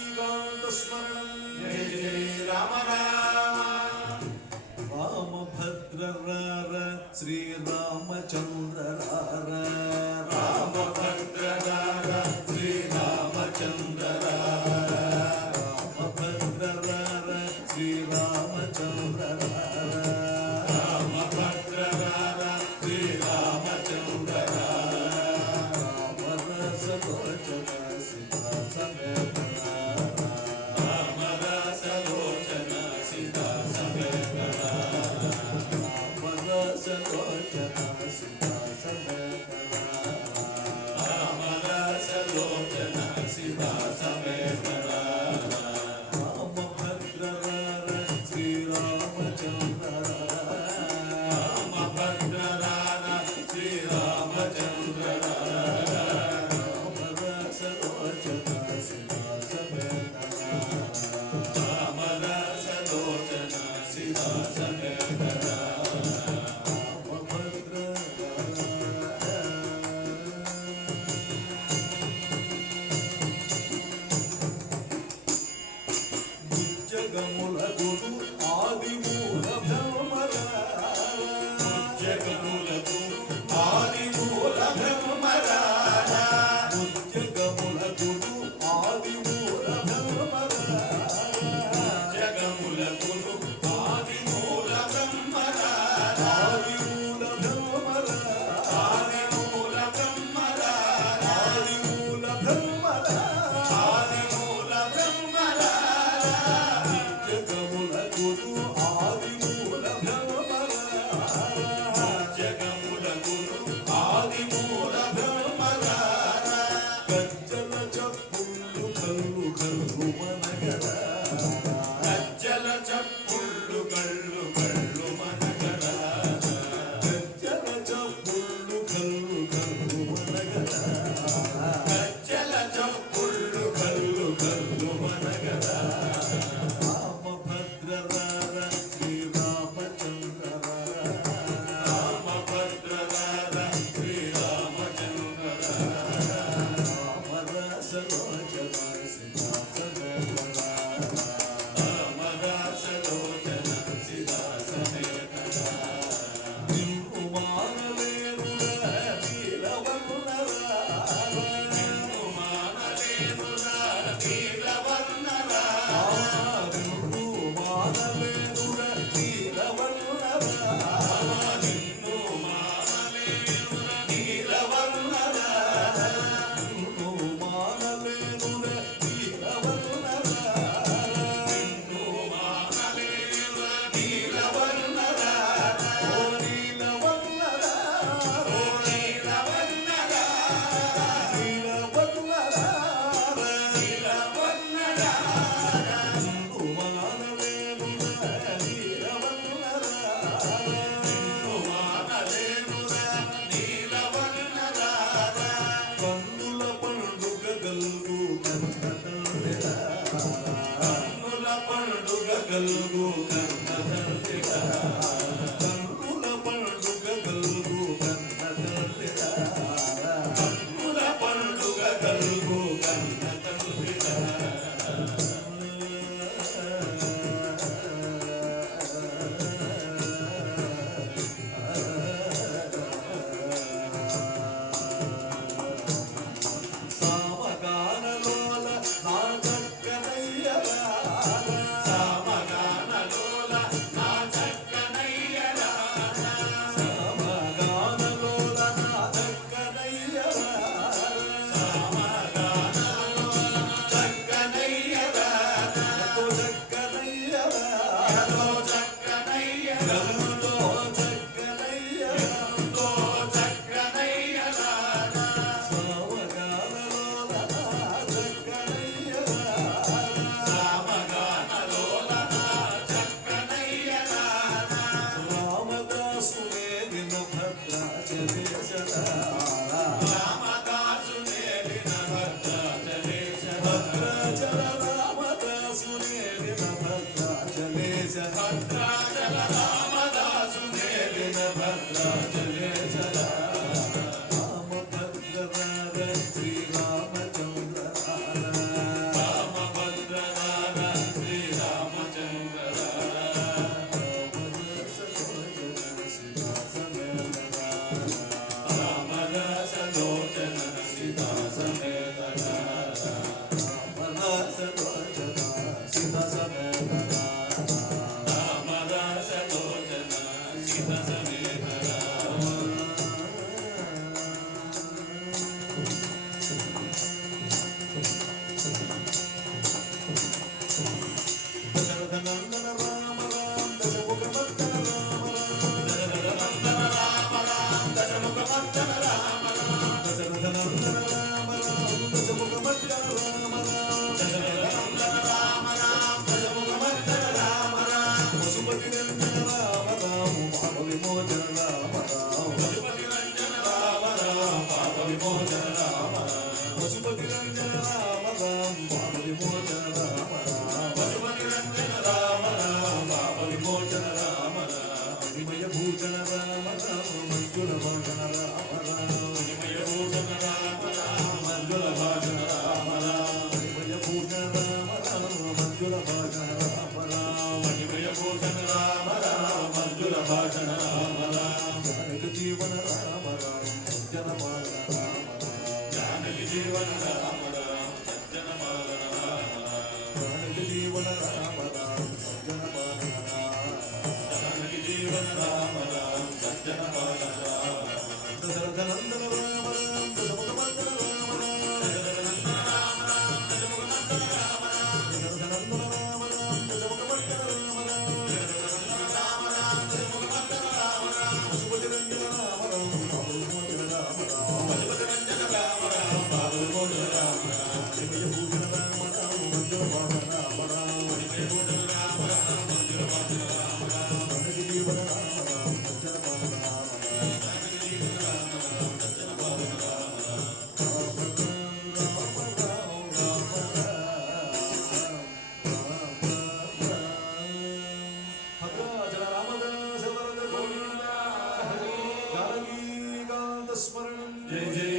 जानकीकान्तस्मरणं जय जय राम राम रामभद्र रार श्रीरामचन्द्र रार रामभद्र रार श्रीरामचन्द्र रार रामभद्र रार श्रीरामचन्द्र रार रामभद्र रार श्रीरामचन्द्र रार रामरसलोचन सीता समेत रामरसलोचन सीता समेत रामरसलोचन सीता समेत रामरसलोचन सीता समेत रामभद्र रार श्रीरामचन्द्र रामभद्र रार श्रीरामचन्द्र रामरसलोचन सीता समेत रामरसलोचन सीता समेत रामभद्र జగముల గురు ఆది మూల బ్రహ్మర జగములకు ఆదిమూల బ్రహ్మరాజ జగముల గురు ఆది మూల బ్రహ్మర జగములకు ఆదిమూల బ్రహ్మరాజ ఆది మూల బ్రహ్మర ఆదిమూల బ్రహ్మరాజ ఆది మూల బ్రహ్మర ఆదిమూల బ్రహ్మరాజ జగముల గురు ఆది మూల బ్రహ్మర జగములకు ఆదిమూల బ్రహ్మరాజ గజ్జల చప్పుళ్ళు కల్లు కల్లు మనగడ గజ్జల చప్పుళ్ళు కళ్ళు కళ్ళు మనగరాజ గజ్జల చప్పుళ్ళు కల్లు కల్లు మనగడ గజ్జల చప్పుళ్ళు కళ్ళు కళ్ళు మనగరాజ రామభద్ర రార శ్రీరామచంద్ర రామభద్ర రార శ్రీరామచంద్ర రామరసలోచన సీతా సಮೇತ రామదాసలోచన సీతా సమేత నిన్ను మానలేనుర నీలవర్ణర నిన్ను మానలేనురా నీలవర్ణరా నిన్ను మానలేనుర నీలవర్ణర నిన్ను మానలేనురా నీలవర్ణరా నిన్ను మానలేనుర నీలవర్ణర నిన్ను మానలేనురా నీలవర్ణరా ఓ నీలవర్ణర ఓ నీలవర్ణరా నీలవర్ణర నీలవర్ణరా నిన్ను మానలేనుర నీలవర్ణర నిన్ను మానలేనురా నీలవర్ణరా కన్నుల పండుగ గల్గు కన్నతండ్రిరా కన్నుల పండుగ కలుగు కన్న తండ్రిగా కన్నుల పండుగ గల్గు కన్నతండ్రిరా కన్నుల పండుగ కలుగు కన్న తండ్రిగా సామగానలోల నా చక్కనయ్యరా సామగాన జయ జయ